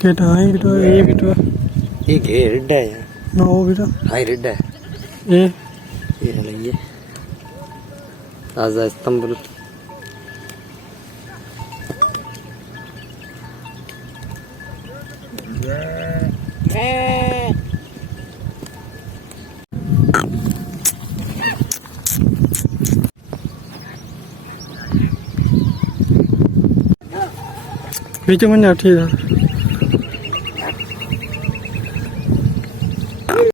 केटा है बेटा ये बेटा ये रेड है यार ना वो बेटा हाई रेड है ये ये आजा इस्तांबुल बीच में नहीं ठीक है